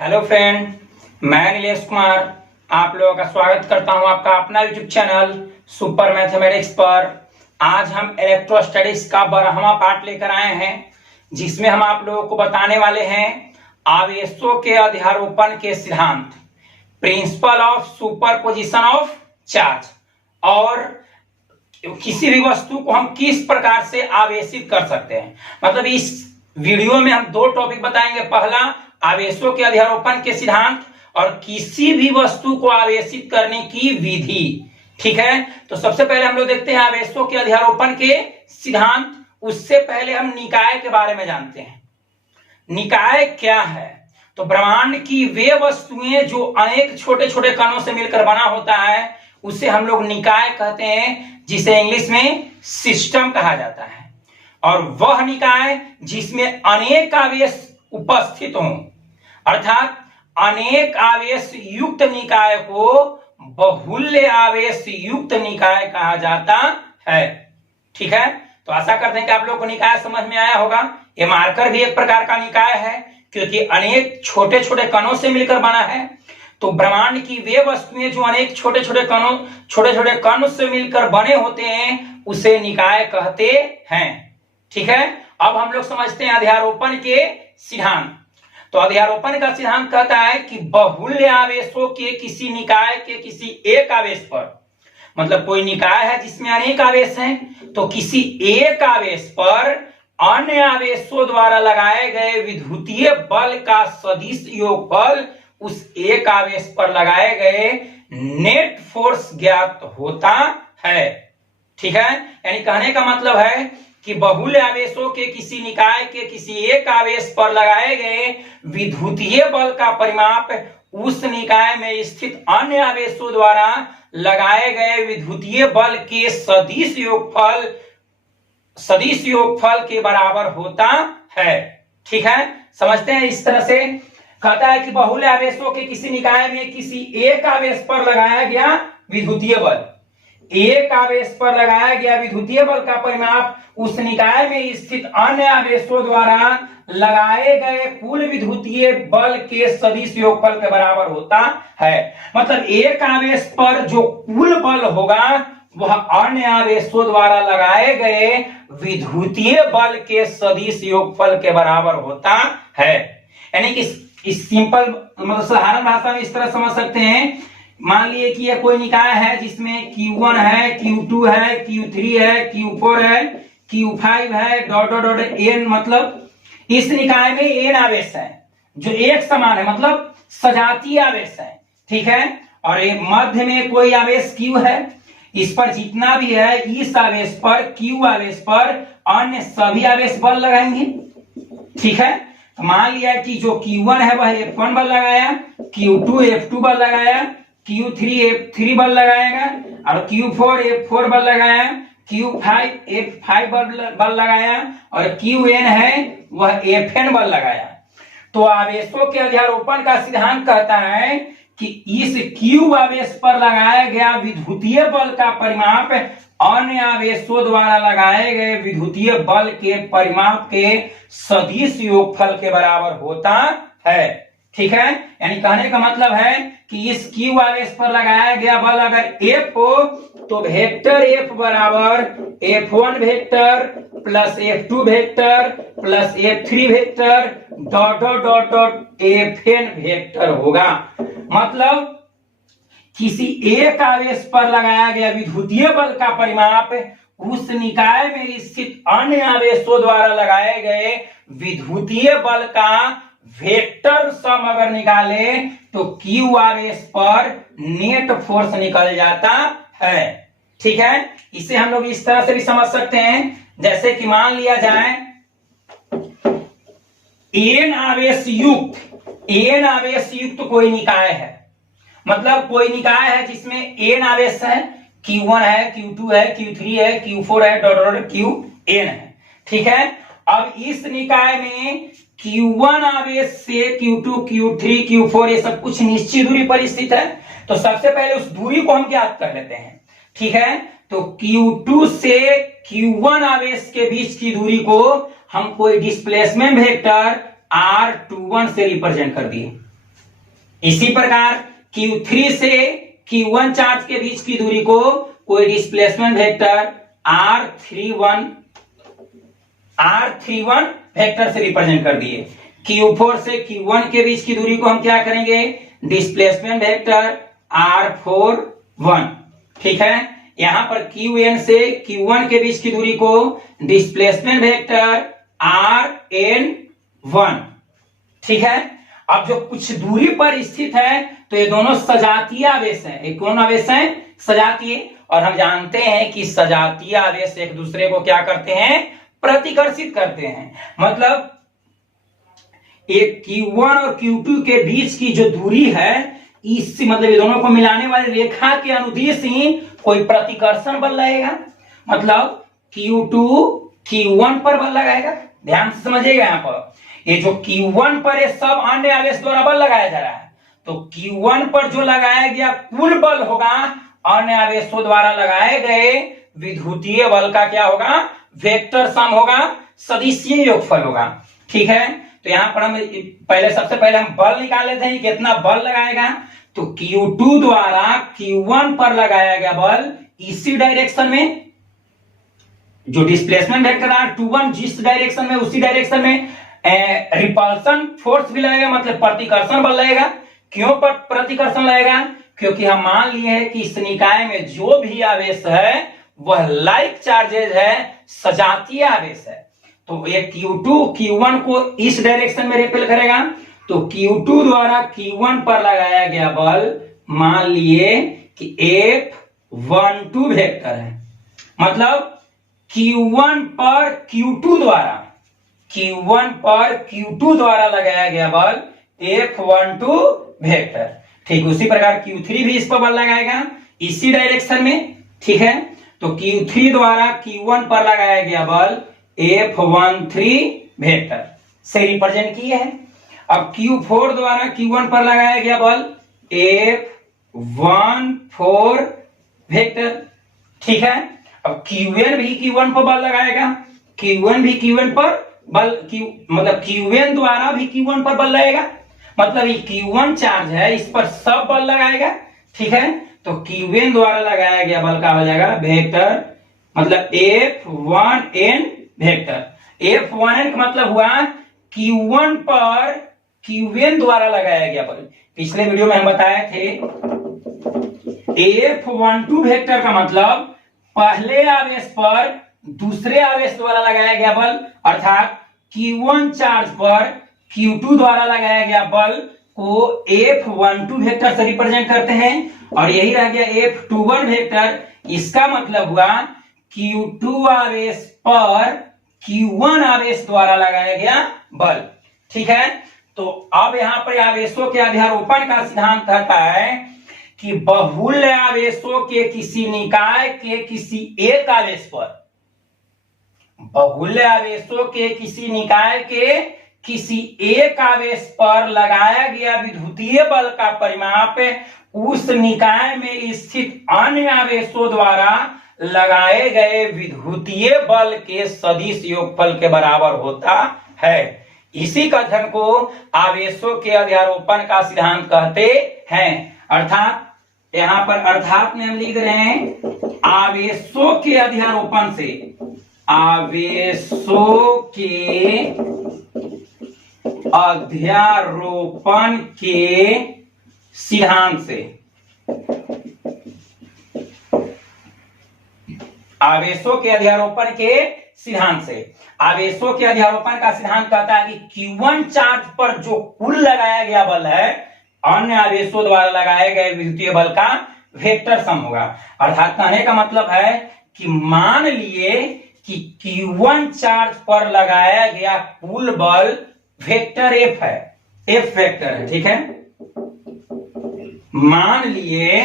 Hello friend, मैं नीलेश कुमार आप लोगों का स्वागत करता हूं आपका अपना यूट्यूब चैनल सुपर मैथमेटिक्स पर। आज हम इलेक्ट्रोस्टैटिक्स का 12वां पार्ट लेकर आए हैं, जिसमें हम आप लोगों को बताने वाले हैं आवेशों के अध्यारोपण के सिद्धांत, principle of superposition of charge, और किसी भी वस्तु को हम किस प्रकार से आवेशित कर सकते हैं। मतलब इस वीडियो में हम दो टॉपिक बताएंगे। पहला, आवेशों के अध्यारोपण के सिद्धांत, और किसी भी वस्तु को आवेशित करने की विधि। ठीक है, तो सबसे पहले हम लोग देखते हैं आवेशों के अध्यारोपण के सिद्धांत। उससे पहले हम निकाय के बारे में जानते हैं। निकाय क्या है? तो ब्रह्मांड की वे वस्तुएं जो अनेक छोटे छोटे कणों से मिलकर बना होता है, उसे हम लोग निकाय कहते हैं, जिसे इंग्लिश में सिस्टम कहा जाता है। और वह निकाय जिसमें अनेक आवेश उपस्थित हों, अर्थात अनेक आवेश युक्त निकाय को बहुल्य आवेश युक्त निकाय कहा जाता है। ठीक है, तो आशा करते हैं कि आप लोगों को निकाय समझ में आया होगा। ये मार्कर भी एक प्रकार का निकाय है, क्योंकि अनेक छोटे छोटे कणों से मिलकर बना है। तो ब्रह्मांड की वे वस्तुएं जो अनेक छोटे छोटे कणों से मिलकर बने होते हैं, उसे निकाय कहते हैं। ठीक है, अब हम लोग समझते हैं अध्यारोपण के सिद्धांत। तो अध्यारोपण का सिद्धांत कहता है कि बहुल्य आवेशों के किसी निकाय के किसी एक आवेश पर, मतलब कोई निकाय है जिसमें अनेक आवेश हैं, तो किसी एक आवेश पर अन्य आवेशों द्वारा लगाए गए विद्युतीय बल का सदिश योगफल उस एक आवेश पर लगाए गए नेट फोर्स ज्ञात होता है। ठीक है, यानी कहने का मतलब है कि बहुल्य आवेशों के किसी निकाय के किसी एक आवेश पर लगाए गए विद्युतीय बल का परिमाप उस निकाय में स्थित अन्य आवेशों द्वारा लगाए गए विद्युतीय बल के सदिश योगफल के बराबर होता है। ठीक है, समझते हैं। इस तरह से कहता है कि बहुल्य आवेशों के किसी निकाय में किसी एक आवेश पर लगाया गया विद्युतीय बल, एक आवेश पर लगाया गया विद्युतीय बल का परिमाप उस निकाय में स्थित अन्य आवेशों द्वारा लगाए गए कुल विद्युतीय बल के सदिश योगफल के बराबर होता है। मतलब एक आवेश पर जो कुल बल होगा वह अन्य आवेशों द्वारा लगाए गए विद्युतीय बल के सदिश योगफल के बराबर होता है। यानी कि इस सिंपल मतलब साधारण भाषा में इस तरह समझ सकते हैं। मान लिए कि यह कोई निकाय है जिसमें Q1 है, Q2 है, Q3 है, Q4 है, Q5 है, डॉट डॉट डॉट n। मतलब इस निकाय में n आवेश है जो एक समान है, मतलब सजातीय आवेश है। ठीक है, और एक मध्य में कोई आवेश Q है। इस पर जितना भी है, इस आवेश पर, Q आवेश पर अन्य सभी आवेश बल लगाएंगे। ठीक है, तो मान लिया कि जो Q1 है वह F1 बल लगाया, Q2 F2 बल लगाया, Q3 F3 बल लगाएगा, और Q4 F4 बल लगाया, Q5 F5 बल लगाया, और Qn है वह Fn बल लगाया। तो आवेशों के अध्यारोपण का सिद्धांत कहता है कि इस Q आवेश पर लगाया गया विद्युतीय बल का परिमाप अन्य आवेशों द्वारा लगाए गए विद्युतीय बल के परिमाप के सदिश योगफल के बराबर होता है। ठीक है, यानी कहने का मतलब है कि इस Q आवेश पर लगाया गया बल अगर F हो, तो वेक्टर F बराबर F1 vector plus F2 vector plus F3 vector dot dot dot dot Fn vector होगा। मतलब किसी एक आवेश पर लगाया गया विद्युतीय बल का परिमाप उस निकाय में स्थित अन्य आवेशों द्वारा लगाए गए विद्युतीय बल का वेक्टर सम अगर निकाले तो Q आवेश पर नेट फोर्स निकल जाता है। ठीक है, इसे हम लोग इस तरह से भी समझ सकते हैं, जैसे कि मान लिया जाए एन आवेश युक्त कोई निकाय है, मतलब कोई निकाय है जिसमें एन आवेश है, Q1 है, Q2 है, Q3 है, Q4 है, डॉट Qn है। ठीक है, अब इस निकाय में Q1 आवेश से Q2, Q3, Q4 ये सब कुछ निश्चित दूरी पर स्थित है। तो सबसे पहले उस दूरी को हम ज्ञात कर लेते हैं। ठीक है, तो Q2 से Q1 आवेश के बीच की दूरी को हम कोई डिस्प्लेसमेंट वेक्टर R21 से रिप्रेजेंट कर दिए। इसी प्रकार Q3 से Q1 चार्ज के बीच की दूरी को कोई डिस्प्लेसमेंट वेक्टर R31 वेक्टर से रिप्रेजेंट कर दिए। Q4 से Q1 के बीच की दूरी को हम क्या करेंगे, डिस्प्लेसमेंट वेक्टर R41। ठीक है, यहां पर Qn से Q1 के बीच की दूरी को डिस्प्लेसमेंट वेक्टर Rn1। ठीक है, अब जो कुछ दूरी पर स्थित है तो ये दोनों सजातीय आवेश हैं। ये कौन आवेश हैं, सजातीय। और हम जानते हैं कि सजातीय आवेश एक दूसरे को क्या करते हैं, प्रतिकर्षित करते हैं। मतलब एक Q1 और Q2 के बीच की जो दूरी है, इससे मतलब ये दोनों को मिलाने वाली रेखा के अनुदिश ही कोई प्रतिकर्षण बल लगेगा। मतलब Q2 Q1 पर बल लगाएगा। ध्यान से समझिएगा, यहां पर ये जो Q1 पर ये सब अन्य आवेश द्वारा बल लगाया जा रहा है, तो Q1 पर जो लगाया गया कुल बल होगा अन्य आवेशों द्वारा लगाए गए विद्युतीय बल का क्या होगा, वेक्टर सम होगा, सदिशीय योगफल होगा। ठीक है, तो यहां पर हम सबसे पहले हम बल निकाल लेते हैं, कितना बल लगाएगा। तो Q2 द्वारा Q1 पर लगाया गया बल इसी डायरेक्शन में, जो डिस्प्लेसमेंट वेक्टर R21 जिस डायरेक्शन में उसी डायरेक्शन में रिपल्सन फोर्स भी लगेगा, मतलब प्रतिकर्षण बल लगेगा। क्यों पर प्रतिकर्षण लगेगा, क्योंकि हम मान लिए हैं कि इस निकाय में जो भी आवेश है वह लाइक चार्जेज है, सजातीय आवेश है। तो ये Q2 Q1 को इस डायरेक्शन में रिपेल करेगा। तो Q2 द्वारा Q1 पर लगाया गया बल मान लिए कि F12 वेक्टर है। मतलब Q1 पर Q2 द्वारा लगाया गया बल F12 वेक्टर। ठीक उसी प्रकार Q3 भी इस पर बल लगाएगा इसी डायरेक्शन में। ठीक है, तो Q3 द्वारा Q1 पर लगाया गया बल F13 वेक्टर से रिप्रेजेंट किए हैं। अब Q4 द्वारा Q1 पर लगाया गया बल F14 वेक्टर। ठीक है, अब Qn भी Q1 पर बल लगाएगा, Q1 भी Q1 पर बल मतलब Qn द्वारा भी Q1 पर बल लगेगा। मतलब ये Q1 चार्ज है, इस पर सब बल लगाएगा। ठीक है, तो Qn द्वारा लगाया गया बल का हो जाएगा वेक्टर, मतलब F1n वेक्टर। F1n का मतलब हुआ Q1 पर Qn द्वारा लगाया गया बल। पिछले वीडियो में हम बताए थे F12 वेक्टर का मतलब पहले आवेश पर दूसरे आवेश द्वारा लगाया गया बल, अर्थात Q1 चार्ज पर Q2 द्वारा लगाया गया बल को F12 वेक्टर से रिप्रेजेंट करते हैं। और यही रह गया F21 वेक्टर। इसका मतलब हुआ Q2 आवेश पर Q1 आवेश द्वारा लगाया गया बल। ठीक है, तो अब यहां पर आवेशों के अध्यारोपण का सिद्धांत कहता है कि बहुल्य आवेशों के किसी निकाय के किसी एक आवेश पर, बहुल्य आवेशों के किसी निकाय के किसी एक आवेश पर लगाया गया विद्युतीय बल का परिमाप उस निकाय में स्थित अन्य आवेशों द्वारा लगाए गए विद्युतीय बल के सदिश योगफल के बराबर होता है। इसी कथन को आवेशों के अध्यारोपण का सिद्धांत कहते हैं। अर्थात यहां पर अर्थात में हम लिख रहे हैं आवेशों के अध्यारोपण से, आवेशों के अध्यारोपण के सिद्धांत से, आवेशों के अध्यारोपण के सिद्धांत से। आवेशों के अध्यारोपण का सिद्धांत कहता है कि Q1 चार्ज पर जो कुल लगाया गया बल है अन्य आवेशों द्वारा लगाए गए विद्युतीय बल का वेक्टर सम होगा। अर्थात कहने का मतलब है कि मान लिए कि Q1 चार्ज पर लगाया गया कुल बल वेक्टर एफ है, एफ वेक्टर है, ठीक है। मान लिए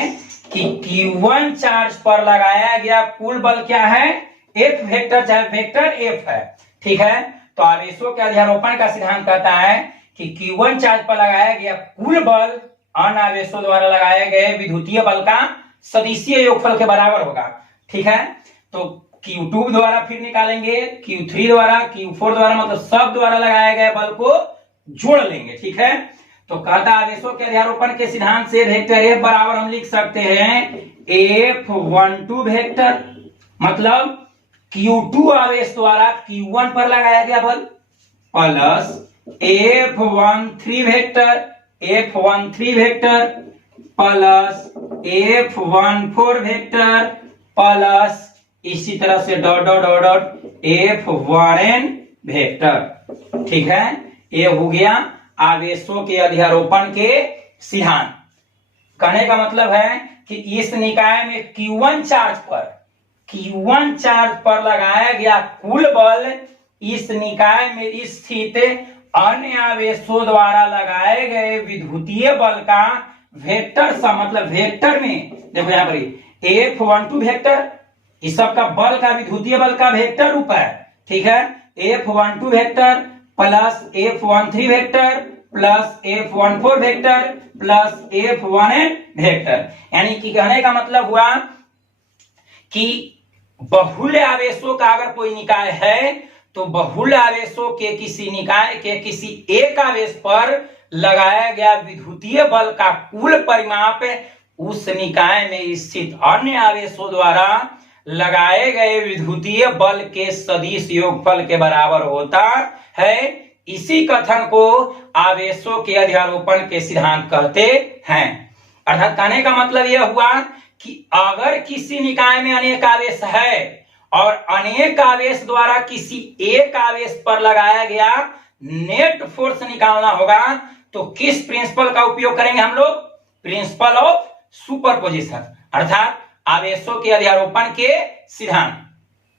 कि Q1 चार्ज पर लगाया गया कुल बल क्या है, एफ वेक्टर, चाहे वेक्टर एफ है, ठीक है। तो आवेशों के अध्यारोपण का सिद्धांत कहता है कि Q1 चार्ज पर लगाया गया कुल बल अन्य आवेशों द्वारा लगाए गए विद्युतीय बल का सदिशीय योगफल के बराबर होगा, ठीक है। तो Q2 द्वारा फिर निकालेंगे, Q3 द्वारा, Q4 द्वारा, मतलब सब द्वारा लगाए गए बल को जोड़ लेंगे, ठीक है। तो कहता आवेशों के अध्यारोपण के सिद्धांत से वेक्टर एफ बराबर हम लिख सकते हैं F12 वेक्टर, मतलब Q2 आवेश द्वारा Q1 पर लगाया गया बल plus F13 vector, F13 vector plus F14 vector plus इसी तरह से dot dot dot dot F1n vector, ठीक है। ये हो गया आवेशों के अध्यारोपण के सिद्धांत। कहने का मतलब है कि इस निकाय में Q1 चार्ज पर लगाया गया कुल बल इस निकाय में स्थित अन्य आवेशों द्वारा लगाए गए विद्युतीय बल का वेक्टर सम, मतलब वेक्टर में देखो यहां पर F12 वेक्टर इस सब का बल का विद्युतीय बल का वेक्टर रूप है, ठीक है। F12 vector plus F13 vector plus F14 vector plus F1n vector, यानी कि कहने का मतलब हुआ कि बहुल्य आवेशों का अगर कोई निकाय है तो बहुल्य आवेशों के किसी निकाय के किसी एक आवेश पर लगाया गया विद्युतीय बल का कुल परिमाप उस निकाय में स्थित अन्य आवेशों द्वारा लगाए गए विद्युतीय बल के सदिश योगफल के बराबर होता है। इसी कथन को आवेशों के अध्यारोपण के सिद्धांत कहते हैं। अर्थात कहने का मतलब यह हुआ कि अगर किसी निकाय में अनेक आवेश है और अनेक आवेश द्वारा किसी एक आवेश पर लगाया गया नेट फोर्स निकालना होगा तो किस प्रिंसिपल का उपयोग करेंगे हम लोग, प्रिंसिपल ऑफ सुपरपोजिशन, अर्थात आवेशों के अध्यारोपण के सिद्धांत,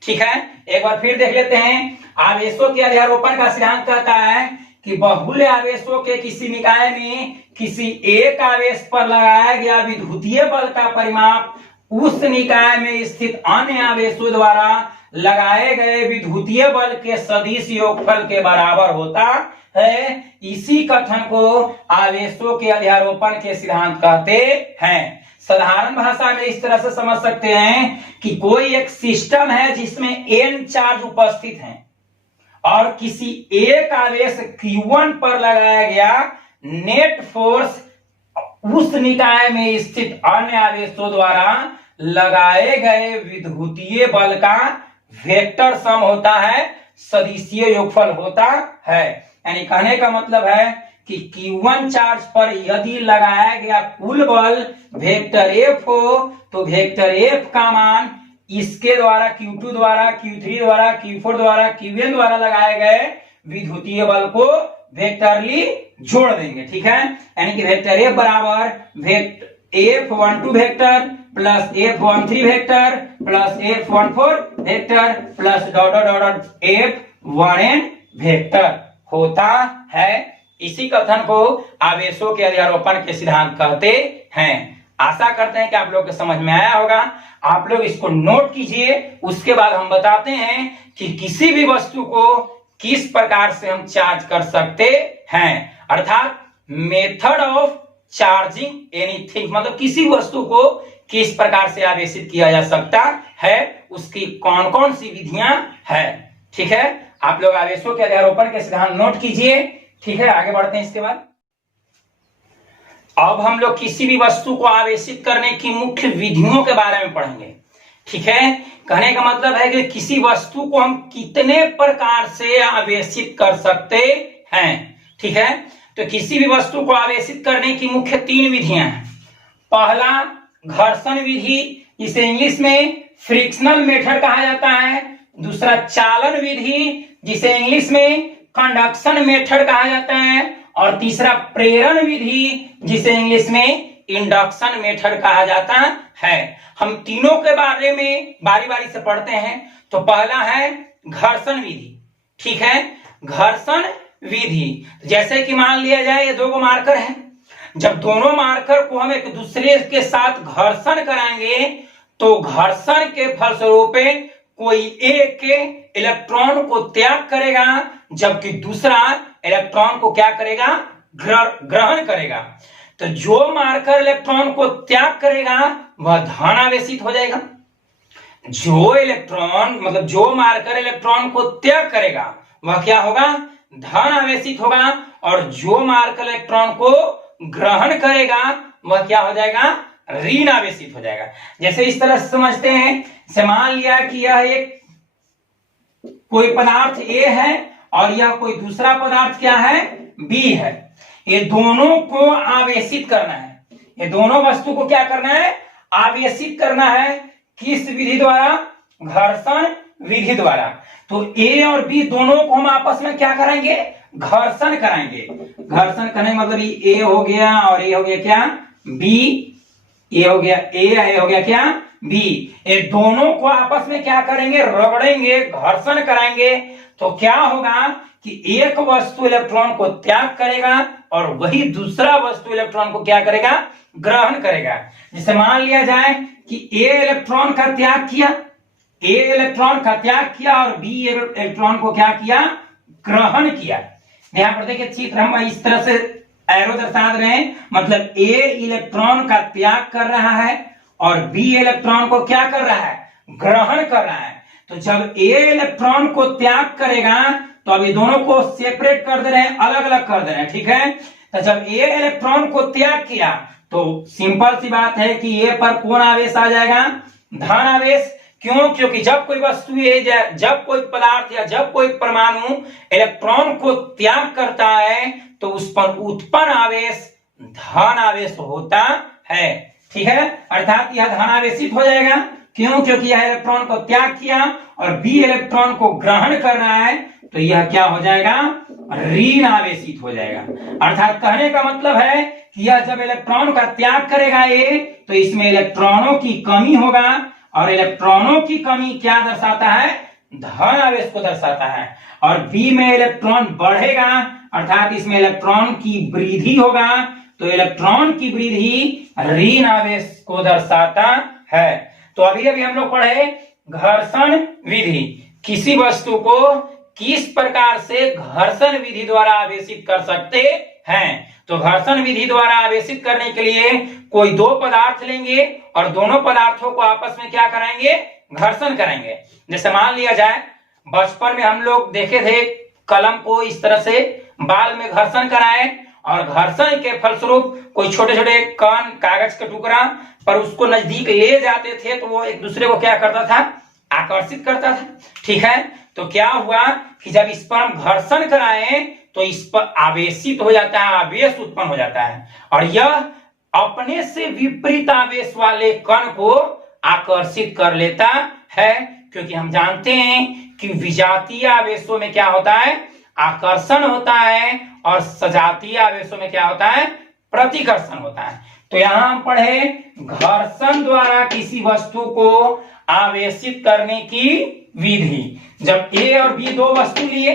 ठीक है। एक बार फिर देख लेते हैं। आवेशों के अध्यारोपण का सिद्धांत कहता है कि बहुल्य आवेशों के किसी निकाय में किसी एक आवेश पर लगाया गया विद्युतीय बल का परिमाप उस निकाय में स्थित अन्य आवेशों द्वारा लगाए गए विद्युतीय बल के सदिश योगफल के बराबर होता है। इसी कथन को आवेशों के अध्यारोपण के सिद्धांत कहते हैं। साधारण भाषा में इस तरह से समझ सकते हैं कि कोई एक सिस्टम है जिसमें n चार्ज उपस्थित हैं और किसी एक आवेश Q1 पर लगाया गया नेट फोर्स उस निकाय में स्थित अन्य आवेशों द्वारा लगाए गए विद्युतीय बल का वेक्टर सम होता है, सदिशीय योगफल होता है। यानी कहने का मतलब है कि Q1 चार्ज पर यदि लगाया गया कुल बल वेक्टर F हो तो वेक्टर F का मान इसके द्वारा Q2 द्वारा, Q3 द्वारा, Q4 द्वारा, Qn द्वारा लगाए गए विद्युतीय बल को वेक्टरली जोड़ देंगे, ठीक है। यानी कि वेक्टर F बराबर F12 vector plus F13 vector plus F14 vector plus dot dot dot F1n vector होता है। इसी कथन को आवेशों के अध्यारोपण के सिद्धांत कहते हैं। आशा करते हैं कि आप लोग को समझ में आया होगा। आप लोग इसको नोट कीजिए, उसके बाद हम बताते हैं कि किसी भी वस्तु को किस प्रकार से हम चार्ज कर सकते हैं, अर्थात मेथड ऑफ चार्जिंग एनीथिंग, मतलब किसी वस्तु को किस प्रकार से आवेशित किया जा सकता है, उसकी कौन कौन सी विधियां हैं, ठीक है। आप लोग आवेशों के अध्यारोपण के सिद्धांत नोट कीजिए, ठीक है। आगे बढ़ते हैं। इसके बाद अब हम लोग किसी भी वस्तु को आवेशित करने की मुख्य विधियों के बारे में पढ़ेंगे, ठीक है। कहने का मतलब है कि किसी वस्तु को हम कितने प्रकार से आवेशित कर सकते हैं, ठीक है। तो किसी भी वस्तु को आवेशित करने की मुख्य 3 विधियां हैं। पहला घर्षण विधि, इसे इंग्लिश में फ्रिक्शनल मेथड कहा जाता है। दूसरा चालन विधि, जिसे इंग्लिश में कंडक्शन मेथड कहा जाता है। और तीसरा प्रेरण विधि, जिसे इंग्लिश में इंडक्शन मेथड कहा जाता है। हम तीनों के बारे में बारी बारी से पढ़ते हैं। तो पहला है घर्षण विधि, ठीक है। घर्षण विधि, जैसे कि मान लिया जाए ये दो मार्कर है, जब दोनों मार्कर को हम एक दूसरे के साथ घर्षण कराएंगे तो घर्षण के फलस्वरूप कोई एक इलेक्ट्रॉन को त्याग करेगा जबकि दूसरा इलेक्ट्रॉन को क्या करेगा, ग्रहण करेगा। तो जो मार्कर इलेक्ट्रॉन को त्याग करेगा वह धनावेशित हो जाएगा, जो इलेक्ट्रॉन मतलब जो मार्कर इलेक्ट्रॉन को त्याग करेगा वह क्या होगा, धनावेशित होगा, और जो मार्कर इलेक्ट्रॉन को ग्रहण करेगा वह क्या हो जाएगा, ऋणावेशित हो जाएगा। जैसे इस तरह से समझते हैं, से मान लिया कि यह एक कोई पदार्थ A है और यह कोई दूसरा पदार्थ क्या है, B है। ये दोनों को आवेशित करना है, ये दोनों वस्तु को क्या करना है, आवेशित करना है। किस विधि द्वारा, घर्षण विधि द्वारा। तो A और B दोनों को हम आपस में क्या कराएंगे, घर्षण कराएंगे। घर्षण करने मतलब ये A हो गया और ये हो गया क्या, B, ये हो गया A, ये हो गया क्या, B। ये दोनों को आपस में क्या करेंगे, रगड़ेंगे, घर्षण कराएंगे। तो क्या होगा कि एक वस्तु इलेक्ट्रॉन को त्याग करेगा और वही दूसरा वस्तु इलेक्ट्रॉन को क्या करेगा, ग्रहण करेगा। जैसे मान लिया जाए कि A इलेक्ट्रॉन का त्याग किया, A इलेक्ट्रॉन का त्याग किया और B इलेक्ट्रॉन को क्या किया, ग्रहण किया। ध्यान पर देखिए, चित्र हम इस तरह से एरो दर्शा रहे हैं, मतलब A इलेक्ट्रॉन का त्याग कर रहा है और B इलेक्ट्रॉन को क्या कर रहा है, ग्रहण कर रहा है। तो जब A इलेक्ट्रॉन को त्याग करेगा तो अभी दोनों को सेपरेट कर दे रहे हैं, अलग अलग कर दे रहे हैं, ठीक है। तो जब A इलेक्ट्रॉन को त्याग किया तो सिंपल सी बात है कि A पर कौन आवेश आ जाएगा, धन आवेश। क्यों, क्योंकि जब कोई वस्तु जब कोई पदार्थ या जब कोई परमाणु इलेक्ट्रॉन को त्याग करता है तो उस पर उत्पन्न आवेश धन आवेश होता है, ठीक है। अर्थात यह धनावेशित हो जाएगा। क्यों, क्योंकि यह इलेक्ट्रॉन को त्याग किया और B इलेक्ट्रॉन को ग्रहण कर रहा है, तो यह क्या हो जाएगा, ऋण आवेशित हो जाएगा। अर्थात कहने का मतलब है कि यह जब इलेक्ट्रॉन का त्याग करेगा A, तो इसमें इलेक्ट्रॉनों की कमी होगा, और इलेक्ट्रॉनों की कमी क्या दर्शाता है, धन आवेश को दर्शाता है। और B में इलेक्ट्रॉन बढ़ेगा, अर्थात इसमें इलेक्ट्रॉन की वृद्धि होगा, तो इलेक्ट्रॉन की वृद्धि ऋण आवेश को दर्शाता है। तो अभी अभी हम लोग पढ़े घर्षण विधि, किसी वस्तु को किस प्रकार से घर्षण विधि द्वारा आवेशित कर सकते हैं। तो घर्षण विधि द्वारा आवेशित करने के लिए कोई दो पदार्थ लेंगे और दोनों पदार्थों को आपस में क्या कराएंगे, घर्षण करेंगे। जैसे मान लिया जाए बचपन में हम लोग देखे थे, कलम को इस तरह से बाल में घर्षण कराए और घर्षण के फलस्वरूप कोई छोटे छोटे कण, कागज का टुकड़ा पर उसको नजदीक ले जाते थे तो वो एक दूसरे को क्या करता था, आकर्षित करता था, ठीक है। तो क्या हुआ कि जब इस पर हम घर्षण कराए तो इस पर आवेशित हो जाता है, आवेश उत्पन्न हो जाता है, और यह अपने से विपरीत आवेश वाले कण को आकर्षित कर लेता है। क्योंकि हम जानते हैं कि विजातीय आवेशों में क्या होता है, आकर्षण होता है, और सजातीय आवेशों में क्या होता है, प्रतिकर्षण होता है। तो यहां हम पढ़े घर्षण द्वारा किसी वस्तु को आवेशित करने की विधि। जब A और B दो वस्तु लिए,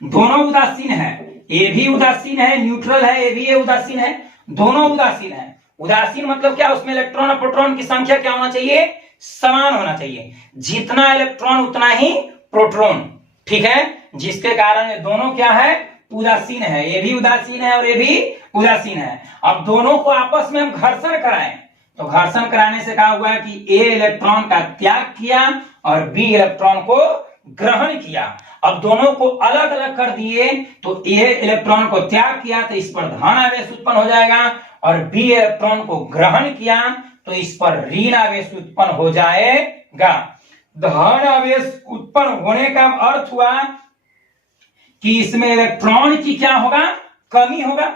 दोनों उदासीन है, A भी उदासीन है, न्यूट्रल है, A भी उदासीन है, दोनों उदासीन है। उदासीन मतलब क्या, उसमें इलेक्ट्रॉन और प्रोटॉन की संख्या क्या होना चाहिए, समान होना चाहिए, जितना इलेक्ट्रॉन उतना ही प्रोटॉन, ठीक है। जिसके कारण ये दोनों क्या है, उदासीन है, ये भी उदासीन है और ये भी उदासीन है। अब दोनों को आपस में हम घर्षण कराएं, तो घर्षण कराने से क्या हुआ कि A इलेक्ट्रॉन का त्याग किया और B इलेक्ट्रॉन को ग्रहण किया। अब दोनों को अलग अलग कर दिए, तो A इलेक्ट्रॉन को त्याग किया तो इस पर धन आवेश उत्पन्न हो जाएगा, और B इलेक्ट्रॉन को ग्रहण किया तो इस पर ऋण आवेश उत्पन्न हो जाएगा। धन आवेश उत्पन्न होने का अर्थ हुआ कि इसमें इलेक्ट्रॉन की क्या होगा, कमी होगा,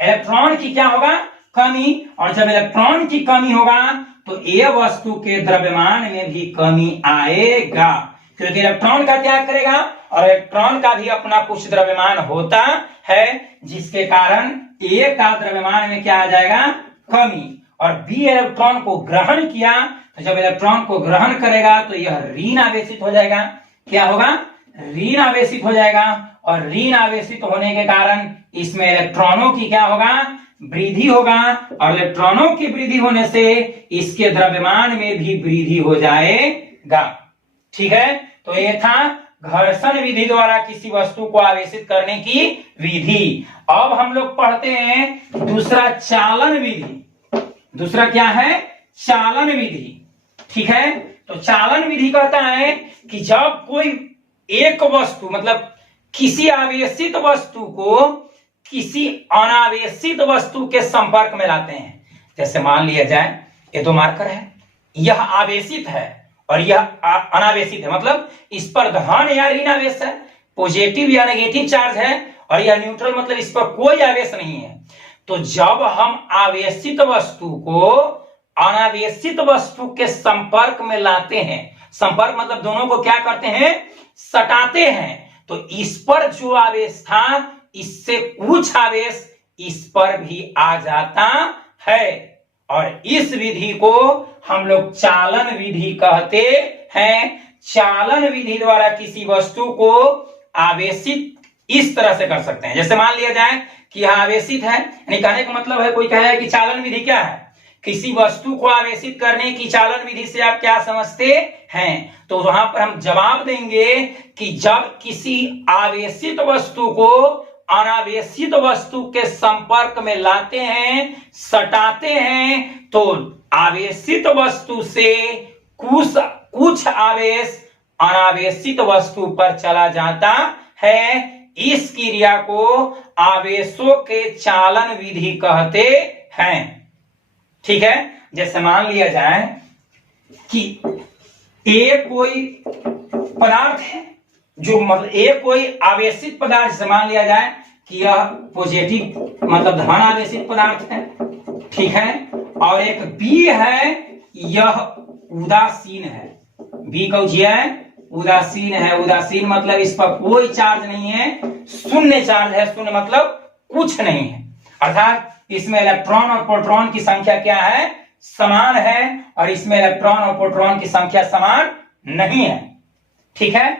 इलेक्ट्रॉन की क्या होगा, कमी। और जब इलेक्ट्रॉन की कमी होगा तो ये वस्तु के द्रव्यमान में भी कमी आएगा, क्योंकि इलेक्ट्रॉन का त्याग करेगा और इलेक्ट्रॉन का भी अपना कुछ द्रव्यमान होता है, जिसके कारण A का द्रव्यमान में क्या आ जाएगा, कमी। और B इलेक्ट्रॉन को ग्रहण किया, तो जब इलेक्ट्रॉन को ग्रहण करेगा तो यह ऋण आवेशित हो जाएगा, क्या होगा, ऋण आवेशित हो जाएगा, और ऋण आवेशित होने के कारण इसमें इलेक्ट्रॉनों की क्या होगा, वृद्धि होगा, और इलेक्ट्रॉनों की वृद्धि होने से इसके द्रव्यमान में भी वृद्धि हो जाएगा। ठीक है, तो ये था घर्षण विधि द्वारा किसी वस्तु को आवेशित करने की विधि। अब हम लोग पढ़ते हैं दूसरा चालन विधि। दूसरा क्या है, चालन विधि। ठीक है, तो चालन विधि कहता है कि जब कोई एक वस्तु मतलब किसी आवेशित वस्तु को किसी अनावेशित वस्तु के संपर्क में लाते हैं। जैसे मान लिया जाए ये तो मार्कर है, यह आवेशित है और यह अनावेशित है, मतलब इस पर धन या ऋण आवेश है, पॉजिटिव या नेगेटिव चार्ज है, और यह न्यूट्रल मतलब इस पर कोई आवेश नहीं है। तो जब हम आवेशित वस्तु को अनावेशित वस्तु के संपर्क में लाते हैं, संपर्क मतलब दोनों को क्या करते हैं, सटाते हैं, तो इस पर जो आवेश था इससे कुछ आवेश इस पर भी आ जाता है, और इस विधि को हम लोग चालन विधि कहते हैं। चालन विधि द्वारा किसी वस्तु को आवेशित इस तरह से कर सकते हैं। जैसे मान लिया जाए कि यह आवेशित है, यानी कहने का मतलब है, कोई कहे कि चालन विधि क्या है, किसी वस्तु को आवेशित करने की चालन विधि से आप क्या समझते हैं, तो वहां पर हम जवाब देंगे कि जब किसी आवेशित वस्तु को अनावेशित वस्तु के संपर्क में लाते हैं, सटाते हैं, तो आवेशित वस्तु से कुछ आवेश अनावेशित वस्तु पर चला जाता है। इस क्रिया को आवेशों के चालन विधि कहते हैं। ठीक है, जैसे मान लिया जाए कि ए कोई पदार्थ है, जो मतलब ए कोई आवेशित पदार्थ, जैसे मान लिया जाए कि यह पॉजिटिव मतलब धन आवेशित पदार्थ है। ठीक है, और एक बी है, यह उदासीन है। बी कौन है, उदासीन है। उदासीन मतलब इस पर कोई चार्ज नहीं है, शून्य चार्ज है। शून्य मतलब कुछ नहीं है, अर्थात इसमें इलेक्ट्रॉन और प्रोटॉन की संख्या क्या है, समान है, और इसमें इलेक्ट्रॉन और प्रोटॉन की संख्या समान नहीं है। ठीक है,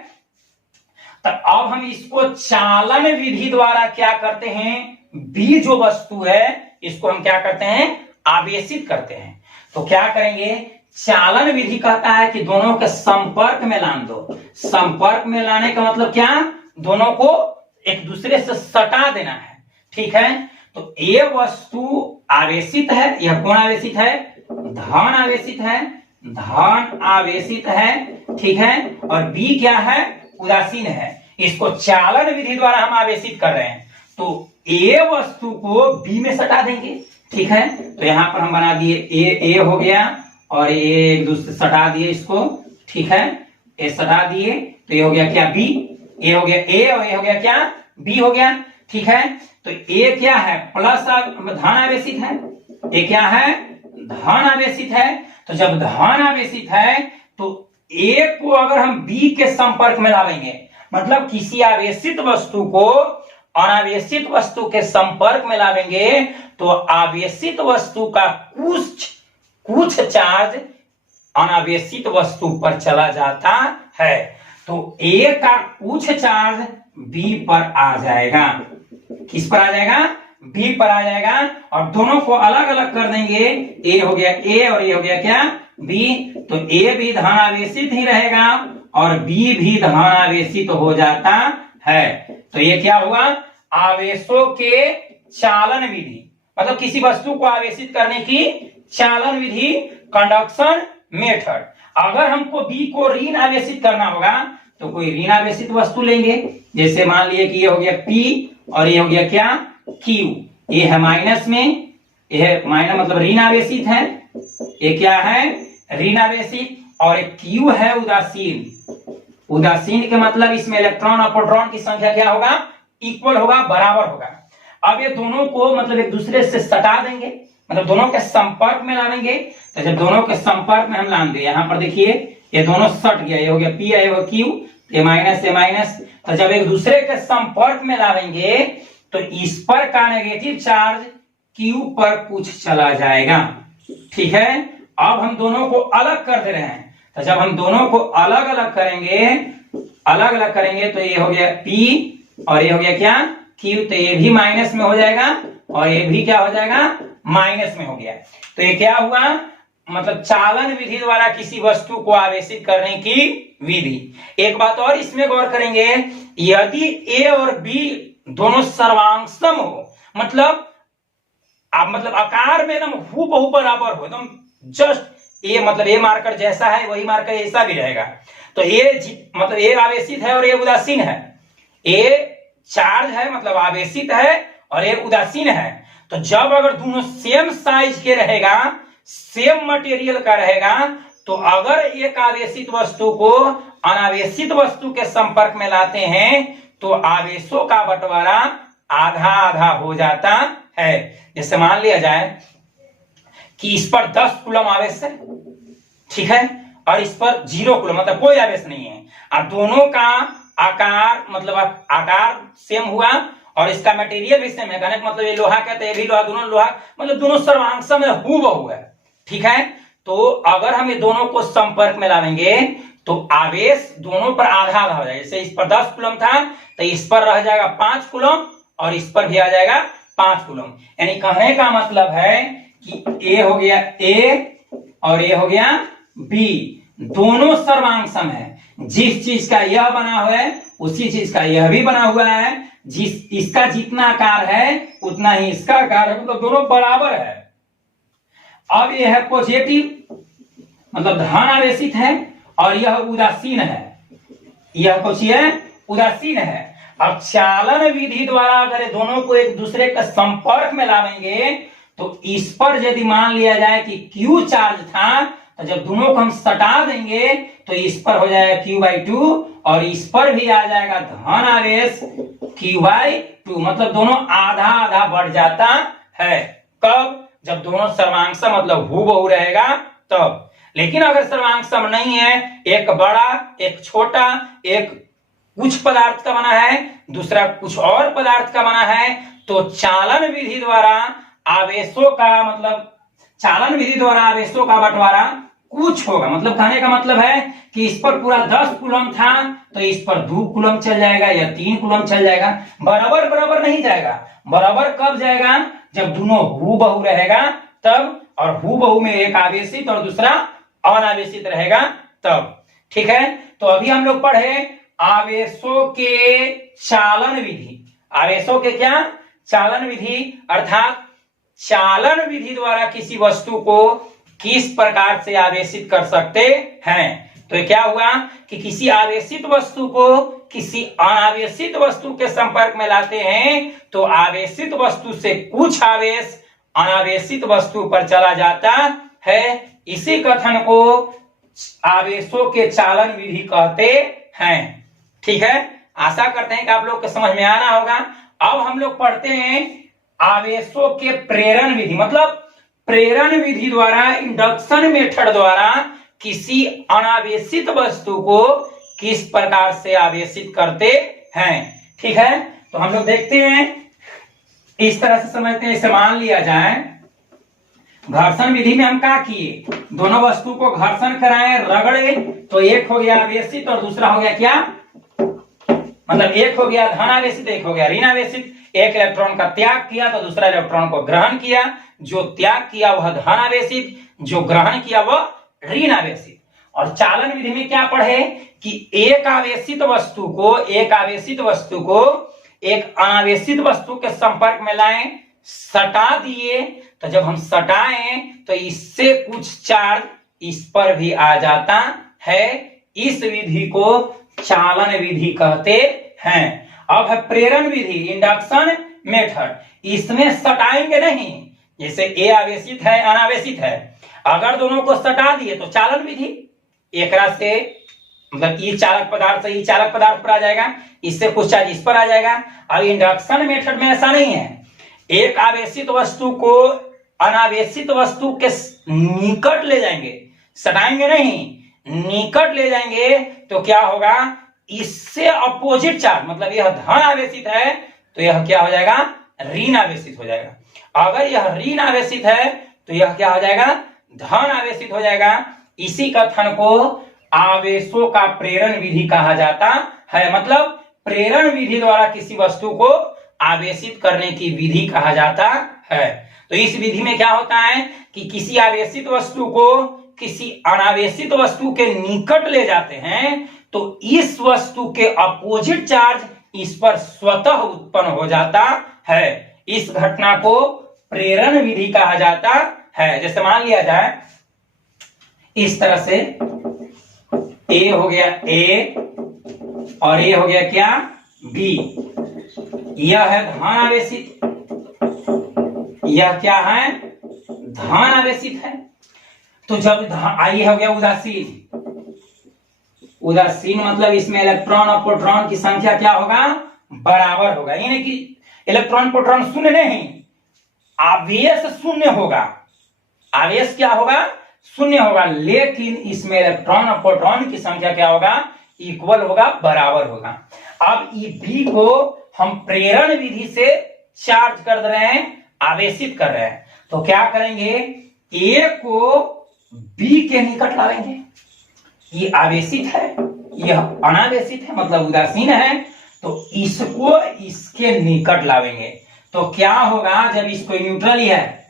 तो अब हम इसको चालन विधि द्वारा क्या करते हैं, बी जो वस्तु है इसको हम क्या करते हैं, आवेशित करते हैं। तो क्या करेंगे, चालन विधि कहता है कि दोनों के संपर्क में लान दो। संपर्क में लाने का मतलब क्या, दोनों को एक दूसरे से सटा देना है। ठीक है, तो ये वस्तु आवेशित है, यह कौन आवेशित है, धन आवेशित है, धन आवेशित है। ठीक है, और बी क्या है, उदासीन है। इसको चालन विधि द्वारा हम आवेशित कर रहे हैं, तो ए वस्तु को बी में सटा देंगे। ठीक है, तो यहां पर हम बना दिए ए हो गया, और ये एक दूसरे सटा दिए इसको। ठीक है, ए सटा दिए, तो ये हो गया क्या, बी। ए हो गया ए, और ये हो गया क्या, बी हो गया। ठीक है, तो ए क्या है, प्लस धन आवेशित है, ये क्या है, धन आवेशित है। तो जब धन आवेशित है तो ए को अगर हम बी के संपर्क में लाएंगे, मतलब किसी आवेशित वस्तु को अनावेशित वस्तु के संपर्क में लाएंगे, तो आवेशित वस्तु का कुछ चार्ज अनावेशित वस्तु पर चला जाता है। तो ए का कुछ चार्ज बी पर आ जाएगा। किस पर आ जाएगा, बी पर आ जाएगा, और दोनों को अलग अलग कर देंगे। ए हो गया ए, और ये हो गया क्या, बी। तो ए भी धनावेशित ही रहेगा और बी भी धनावेशित हो जाता है। तो ये क्या हुआ, आवेशों के चालन विधि, मतलब किसी वस्तु को आवेशित करने की चालन विधि, कंडक्शन मेथड। अगर हमको बी को ऋण आवेशित करना होगा तो कोई ऋण आवेशित वस्तु लेंगे। जैसे मान लिए कि ये हो गया P और ये हो गया क्या, Q। ये है माइनस में, ये है माइनस मतलब ऋण आवेशित है, ये क्या है, ऋण आवेशित। और एक Q है उदासीन। उदासीन के मतलब इसमें इलेक्ट्रॉन और प्रोटॉन की संख्या क्या होगा, इक्वल होगा, बराबर होगा। अब ये दोनों को मतलब एक दूसरे से सटा देंगे, मतलब दोनों के संपर्क में लाएंगे। तो जब दोनों के संपर्क में हम लान दे, यहां पर देखिए ये दोनों सट गया, ये हो गया P, ये हो Q, ये माइनस। तो जब एक दूसरे के संपर्क में लाएंगे तो इस पर का नेगेटिव चार्ज Q पर कुछ चला जाएगा। ठीक है, अब हम दोनों को अलग कर दे रहे हैं। तो जब हम दोनों को अलग अलग करेंगे तो ये हो गया P और ये हो गया क्या Q, तो ये भी माइनस में हो जाएगा और ये भी क्या हो जाएगा माइनस में हो गया। तो ये क्या हुआ, मतलब चालन विधि द्वारा किसी वस्तु को आवेशित करने की विधि। एक बात और इसमें गौर करेंगे, यदि ए और बी दोनों सर्वांगसम हो, मतलब आकार में एकदम हूबहू बराबर हो, एकदम जस्ट ए, मतलब ए मार्कर जैसा है वही मार्कर ऐसा भी रहेगा, तो ए मतलब ए आवेशित है और ए उदासीन है, ए चार्ज है मतलब आवेशित है और ए उदासीन है। तो जब अगर दोनों सेम साइज के रहेगा, सेम मटेरियल का रहेगा, तो अगर एक आवेशित वस्तु को अनावेशित वस्तु के संपर्क में लाते हैं तो आवेशों का बंटवारा आधा आधा हो जाता है। जैसे मान लिया जाए कि इस पर 10 कूलम आवेश है, ठीक है, और इस पर 0 कूलम मतलब कोई आवेश नहीं है। अब दोनों का आकार मतलब आकार सेम हुआ और इसका मटेरियल भी सेम है, कहने का मतलब ये लोहा कहते हैं, ये भी लोहा, दोनों लोहा, मतलब दोनों सर्वांगसम है, हूबहू है, ठीक है। तो अगर हम ये दोनों को संपर्क में लाएंगे तो आवेश दोनों पर आधा आधा हो जाएगा। जैसे इस पर 10 कूलम था तो इस पर रह जाएगा 5 कूलम और इस पर भी आ जाएगा 5 कूलम। यानी कहने का मतलब है कि ए हो गया ए और ए हो गया बी, दोनों सर्वांगसम है। जिस चीज का यह बना हुआ है उसी चीज का यह भी बना हुआ है, जिस इसका जितना आकार है उतना ही इसका आकार है, मतलब दोनों बराबर है। अब यह है पॉजिटिव मतलब धन आवेशित है और यह उदासीन है, यह कुछ उदासीन है। अब चालन विधि द्वारा अगर दोनों को एक दूसरे के संपर्क में लाएंगे तो इस पर यदि मान लिया जाए कि Q चार्ज था, तो जब दोनों को हम सटा देंगे तो इस पर हो जाएगा Q/2 और इस पर भी आ जाएगा धन आवेश Q/2, मतलब दोनों आधा आधा बढ़ जाता है। कब? जब दोनों सर्वांगसम मतलब हूबहू रहेगा तब। लेकिन अगर सर्वांगसम नहीं है, एक बड़ा एक छोटा, एक कुछ पदार्थ का बना है दूसरा कुछ और पदार्थ का बना है, तो चालन विधि द्वारा आवेशों का मतलब चालन विधि द्वारा आवेशों का बंटवारा कुछ होगा। मतलब कहने का मतलब है कि इस पर पूरा 10 कूलम था तो इस पर 2 कूलम चल जाएगा या 3 कूलम चल जाएगा, बराबर बराबर नहीं जाएगा। बराबर कब जाएगा? जब दोनों हूबहू रहेगा तब, और हूबहू में एक आवेशित और दूसरा अनावेशित रहेगा तब, ठीक है। तो अभी हम लोग पढ़े आवेशों के चालन विधि। आवेशों के क्या? चालन विधि, अर्थात चालन विधि द्वारा किसी वस्तु को किस प्रकार से आवेशित कर सकते हैं। तो ये क्या हुआ कि किसी आवेशित वस्तु को किसी अनावेशित वस्तु के संपर्क में लाते हैं तो आवेशित वस्तु से कुछ आवेश अनावेशित वस्तु पर चला जाता है। इसी कथन को आवेशों के चालन विधि कहते हैं, ठीक है। आशा करते हैं कि आप लोग को समझ में आना होगा। अब हम लोग पढ़ते हैं आवेशों के प्रेरण विधि, मतलब प्रेरण विधि द्वारा, इंडक्शन मेथड द्वारा किसी अनावेशित वस्तु को किस प्रकार से आवेशित करते हैं, ठीक है। तो हम लोग देखते हैं, इस तरह से समझते हैं। इसे मान लिया जाए घर्षण विधि में हम क्या किए, दोनों वस्तु को घर्षण कराए, रगड़े, तो एक हो गया आवेशित और दूसरा हो गया क्या, मतलब एक हो गया धन आवेशित एक हो गया ऋण आवेशित। एक इलेक्ट्रॉन का त्याग किया तो दूसरा इलेक्ट्रॉन को ग्रहण किया, जो त्याग किया वह धन आवेशित, जो ग्रहण किया वह ऋण आवेशित। और चालन विधि में क्या पढ़े कि एक आवेशित वस्तु को एक अनावेशित वस्तु के संपर्क में लाएं, सटा दिए, तो जब हम सटाएं तो इससे कुछ चार्ज इस पर भी आ जाता है। इस विधि को चालन विधि कहते हैं। अब है प्रेरण विधि, इंडक्शन मेथड। इसमें सटाएंगे नहीं, जैसे ए आवेशित है अनावेशित है, अगर दोनों को सटा दिए तो चालन विधि, एक से मतलब ई चालक पदार्थ से ई चालक पदार्थ पर आ जाएगा, इससे कुछ चार्ज इस पर आ जाएगा। अब इंडक्शन मेथड में ऐसा नहीं है, एक आवेशित वस्तु को अनावेशित वस्तु के निकट ले जाएंगे, सटाएंगे नहीं, निकट ले जाएंगे तो क्या होगा, इससे अपोजिट चार्ज, मतलब यह धन आवेशित है तो यह क्या हो जाएगा, ऋण आवेशित हो जाएगा। अगर यह ऋण आवेशित है तो यह क्या हो जाएगा, धन आवेशित हो जाएगा। इसी कथन को आवेशों का प्रेरण विधि कहा जाता है। मतलब प्रेरण विधि द्वारा किसी वस्तु को आवेशित करने की विधि कहा जाता है। तो इस विधि में क्या होता है कि किसी आवेशित वस्तु को किसी अनावेशित वस्तु के निकट ले जाते हैं तो इस वस्तु के अपोजिट चार्ज इस पर स्वतः उत्पन्न हो जाता है। इस घटना को प्रेरण विधि कहा जाता है। जैसे मान लिया जाए इस तरह से ए हो गया ए और ये हो गया क्या बी, यह है धन आवेशित, यह क्या है धन आवेशित है। तो जब आई हो गया उदासीन, उदासीन मतलब इसमें इलेक्ट्रॉन और प्रोटॉन की संख्या क्या होगा बराबर होगा, यानी कि इलेक्ट्रॉन प्रोटॉन शून्य नहीं, आवेश शून्य होगा, आवेश क्या होगा शून्य होगा, लेकिन इसमें इलेक्ट्रॉन और प्रोटॉन की संख्या क्या होगा इक्वल होगा, बराबर होगा। अब ई बी को हम प्रेरण विधि से चार्ज कर रहे हैं, आवेशित कर रहे हैं, तो क्या करेंगे ए को बी के निकट लाएंगे, ये आवेशित है यह अनावेशित है मतलब उदासीन है, तो इसको इसके निकट लाएंगे तो क्या होगा जब इसको न्यूट्रल ही है,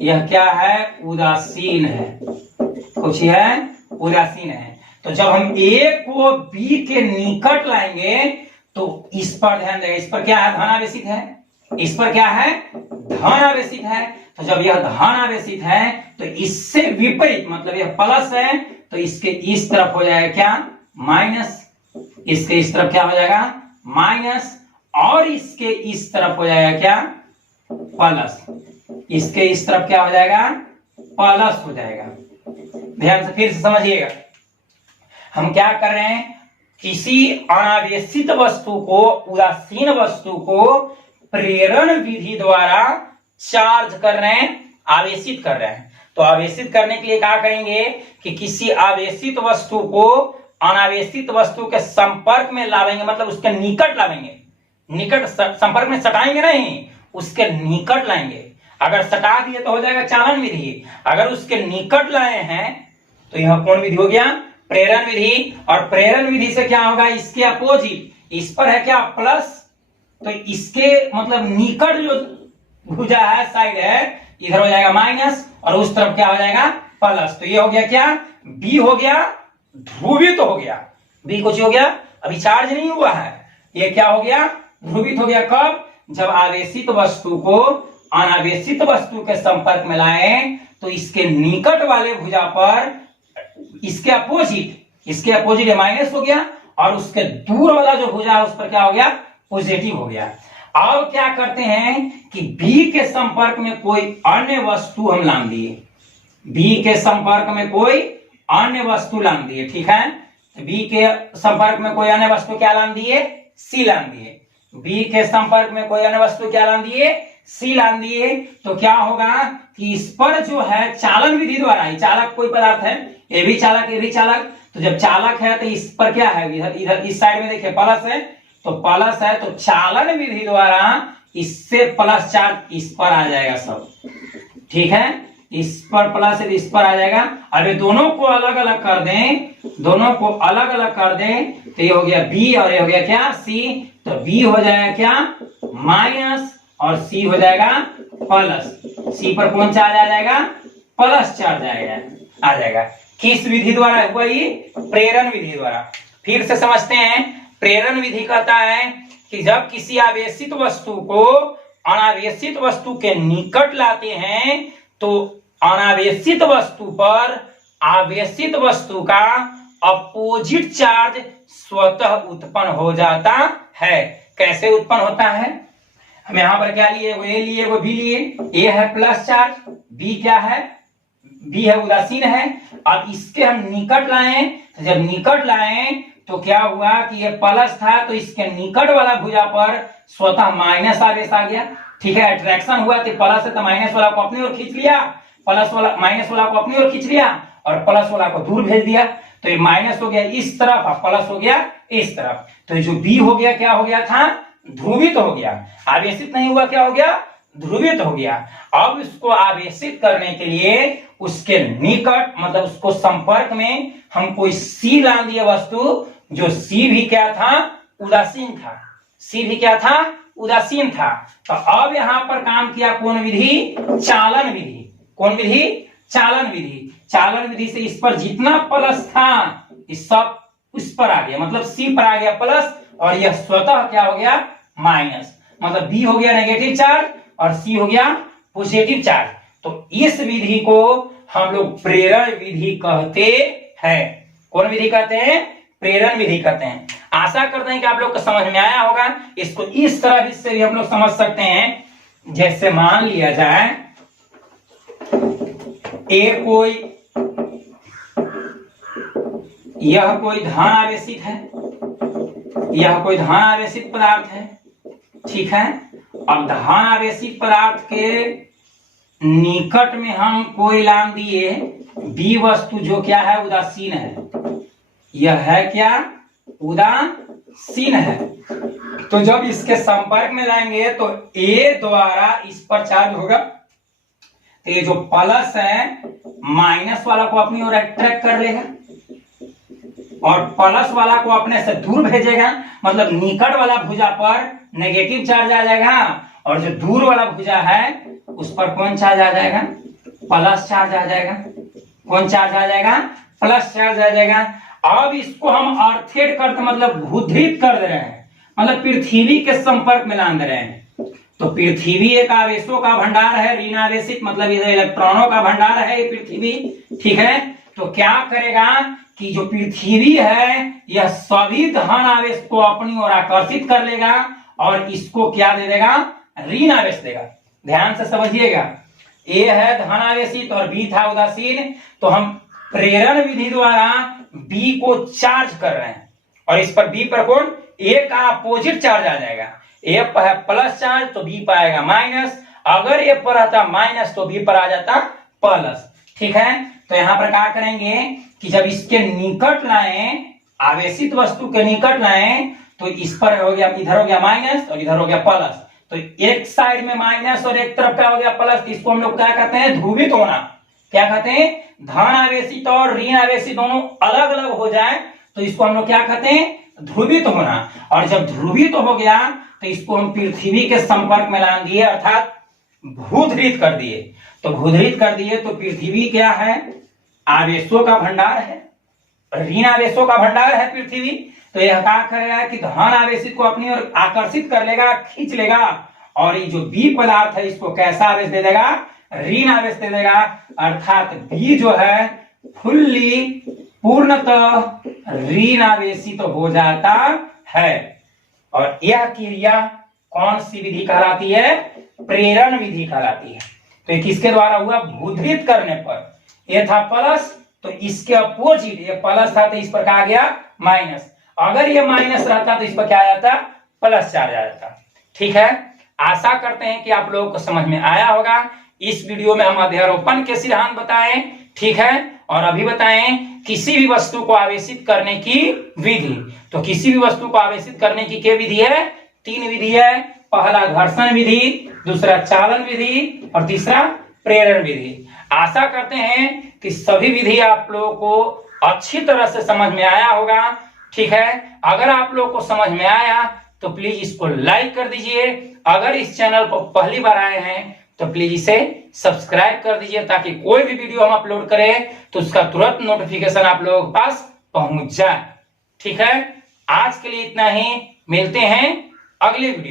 यह क्या है उदासीन है, कुछ है उदासीन है। तो जब हम ए को बी के निकट लाएंगे तो इस पर ध्यान देगा, इस पर क्या है धनावेशित है, इस पर क्या है धनावेशित है। तो जब यह धनावेशित है तो इससे विपरीत मतलब यह प्लस है तो इसके इस तरफ हो जाएगा क्या माइनस, इसके इस तरफ क्या हो जाएगा माइनस, और इसके इस तरफ हो जाएगा क्या प्लस, इसके इस तरफ क्या हो जाएगा प्लस हो जाएगा। ध्यान से फिर से समझिएगा, हम क्या कर रहे हैं किसी अनावेशित वस्तु को उदासीन वस्तु को प्रेरण विधि द्वारा चार्ज कर रहे हैं, आवेशित कर रहे हैं। तो आवेशित करने के लिए क्या करेंगे कि किसी आवेशित वस्तु को अनावेशित वस्तु के संपर्क में लावेंगे, मतलब उसके निकट लावेंगे, निकट संपर्क में सटाएंगे नहीं, उसके निकट लाएंगे। अगर सटा दिए तो हो जाएगा चालन विधि, अगर उसके निकट लाए हैं तो यह कौन विधि हो गया प्रेरण विधि। और प्रेरण विधि से क्या होगा इसके अपोजिट, इस पर है क्या प्लस, तो इसके मतलब निकट जो भुजा है साइड है इधर हो जाएगा माइनस और उस तरफ क्या हो जाएगा प्लस। तो ये हो गया क्या बी हो गया ध्रुवित हो गया, बी कुछ हो गया अभी चार्ज नहीं हुआ है, ये क्या हो गया ध्रुवित हो गया। कब जब आवेशित वस्तु को अनावेशित वस्तु के संपर्क में लाए तो इसके निकट वाले भुजा पर इसके अपोजिट माइनस हो गया और उसके दूर वाला जो भुजा है उस पर क्या हो गया पॉजिटिव हो गया। अब क्या करते हैं कि बी के संपर्क में कोई अन्य वस्तु हम लान दिए, बी के संपर्क में कोई अन्य वस्तु लान दिए, ठीक है। तो बी के संपर्क में कोई अन्य वस्तु क्या लान दिए सी लान दिए, बी के संपर्क में कोई अन्य वस्तु क्या लान दिए सी लान दिए। तो क्या होगा कि इस पर जो है चालन विधि द्वारा, चालक कोई पदार्थ है ये भी चालक ये भी चालक, तो जब चालक है तो इस पर क्या है इधर इधर इस साइड में देखिए प्लस है, तो प्लस है तो चालन विधि द्वारा इससे प्लस चार्ज इस पर आ जाएगा सब, ठीक है। इस पर प्लस है तो इस पर आ जाएगा। अब ये दोनों को अलग अलग कर दें, दोनों को अलग अलग कर दें तो ये हो गया बी और ये हो गया क्या सी, तो बी हो जाएगा क्या माइनस और सी हो जाएगा प्लस, सी पर कौन चार्ज आ जाएगा प्लस चार्ज आ जाएगा। किस विधि द्वारा हुआ ये प्रेरण विधि द्वारा। फिर से समझते हैं, प्रेरण विधि कहता है कि जब किसी आवेशित वस्तु को अनावेशित वस्तु के निकट लाते हैं तो अनावेशित वस्तु पर आवेशित वस्तु का अपोजिट चार्ज स्वतः उत्पन्न हो जाता है। कैसे उत्पन्न होता है, हम यहां पर क्या लिए वो ए लिए वो बी लिए, ए है प्लस चार्ज, बी क्या है बी है उदासीन है। अब इसके हम निकट लाए, तो जब निकट लाए तो क्या हुआ कि ये प्लस था तो इसके निकट वाला भुजा पर स्वतः माइनस आवेश आ गया, ठीक है। अट्रैक्शन हुआ तो प्लस है तो माइनस वाला को अपनी ओर खींच लिया, प्लस वाला माइनस वाला को अपनी ओर खींच लिया और प्लस वाला को दूर भेज दिया, तो ये माइनस हो गया इस तरफ और प्लस हो गया इस तरफ। तो जो बी हो गया क्या हो गया था ध्रुवित हो गया, आवेशित नहीं हुआ क्या हो गया ध्रुवित हो गया। अब इसको आवेशित करने के लिए उसके निकट मतलब उसको संपर्क में हम कोई सी ला दिए वस्तु, जो सी भी क्या था उदासीन था, सी भी क्या था, उदासीन था। तो अब यहां पर काम किया कौन विधि, चालन विधि। कौन विधि, चालन विधि। चालन विधि से इस पर जितना प्लस था इस सब उस पर आ गया, मतलब सी पर आ गया प्लस, और यह स्वतः क्या हो गया, माइनस। मतलब बी हो गया नेगेटिव चार्ज और सी हो गया पॉजिटिव चार्ज। तो इस विधि को हम लोग प्रेरण विधि कहते हैं। कौन विधि कहते हैं, प्रेरण विधि कहते हैं। आशा करते हैं कि आप लोग को समझ में आया होगा। इसको इस तरह से भी हम लोग समझ सकते हैं, जैसे मान लिया जाए यह कोई धन आवेशित है, यह कोई धन आवेशित पदार्थ है, ठीक है। अब धन आवेशित पदार्थ के निकट में हम कोई नाम दिए बी वस्तु, जो क्या है, उदासीन है। यह है क्या, उदासीन है। तो जब इसके संपर्क में लाएंगे तो ए द्वारा इस पर चार्ज होगा। तो ये जो प्लस है माइनस वाला को अपनी ओर अट्रैक्ट कर लेगा और प्लस वाला को अपने से दूर भेजेगा। मतलब निकट वाला भुजा पर नेगेटिव चार्ज आ जाएगा और जो दूर वाला भुजा है उस पर कौन चार्ज आ जाएगा, प्लस चार्ज आ जाएगा। कौन चार्ज आ जाएगा, प्लस चार्ज आ जाएगा। अब इसको हम अर्थेट करते, मतलब भूधृत कर दे रहे हैं, मतलब पृथ्वी के संपर्क में ला दे रहे हैं। तो पृथ्वी एक आवेशों का भंडार है, ऋण आवेशित मतलब इलेक्ट्रॉनों का भंडार है ये पृथ्वी, ठीक है। तो क्या करेगा कि जो पृथ्वी है यह सभी धन आवेश को अपनी ओर आकर्षित कर लेगा और इसको क्या दे देगा, ऋण आवेश देगा। ध्यान से समझिएगा, ए है धन आवेशित और बी था उदासीन। तो हम प्रेरण विधि द्वारा बी को चार्ज कर रहे हैं और इस पर बी पर कौन, ए का अपोजिट चार्ज आ जाएगा। ए पर है प्लस चार्ज तो बी पर आएगा माइनस। अगर ए पर आता माइनस तो बी पर आ जाता प्लस, ठीक है। तो यहां पर क्या करेंगे कि जब इसके निकट लाएं, आवेशित वस्तु के निकट लाएं, तो इस पर हो गया, इधर हो गया माइनस और इधर हो गया प्लस। तो एक साइड में माइनस और एक तरफ क्या हो गया प्लस। इसको हम लोग क्या कहते हैं, ध्रुवित होना। क्या कहते हैं, धन आवेशित और ऋण आवेशित दोनों अलग अलग हो जाए तो इसको हम लोग क्या कहते हैं, ध्रुवित होना। और जब ध्रुवित हो गया तो इसको हम पृथ्वी के संपर्क में ला दिए, अर्थात भूधृत कर दिए। तो भूधृत कर दिए तो पृथ्वी क्या है, आवेशों का भंडार है, ऋण आवेशों का भंडार है पृथ्वी। तो यह क्या करेगा कि धन आवेशित को अपनी ओर आकर्षित कर लेगा, खींच लेगा, और ये जो बी पदार्थ है इसको कैसा आवेश दे देगा, ऋण आवेश दे देगा। अर्थात बी जो है फुल्ली पूर्णतः ऋण आवेशित तो हो जाता है। और यह क्रिया कौन सी विधि कहलाती है, प्रेरण विधि कहलाती है। तो ये किसके द्वारा हुआ, भूधृत करने पर। ये था प्लस तो इसके अपोजिट, ये प्लस था तो इस पर क्या गया माइनस। अगर ये माइनस रहता तो इस पर क्या आ जाता, प्लस चार्ज आ जाता, ठीक है। आशा करते हैं कि आप लोगों को समझ में आया होगा। इस वीडियो में हम अध्यारोपण के सिद्धांत बताएं, ठीक है, और अभी बताएं किसी भी वस्तु को आवेशित करने की विधि। तो किसी भी वस्तु को आवेशित करने की क्या विधि है, तीन विधि है। पहला घर्षण विधि, दूसरा चालन विधि और तीसरा प्रेरण विधि। आशा करते हैं कि सभी विधि आप लोगों को अच्छी तरह से समझ में आया होगा, ठीक है। अगर आप लोग को समझ में आया तो प्लीज इसको लाइक कर दीजिए। अगर इस चैनल को पहली बार आए हैं तो प्लीज इसे सब्सक्राइब कर दीजिए, ताकि कोई भी वीडियो हम अपलोड करें तो उसका तुरंत नोटिफिकेशन आप लोगों के पास पहुंच जाए, ठीक है। आज के लिए इतना ही, मिलते हैं अगले वीडियो।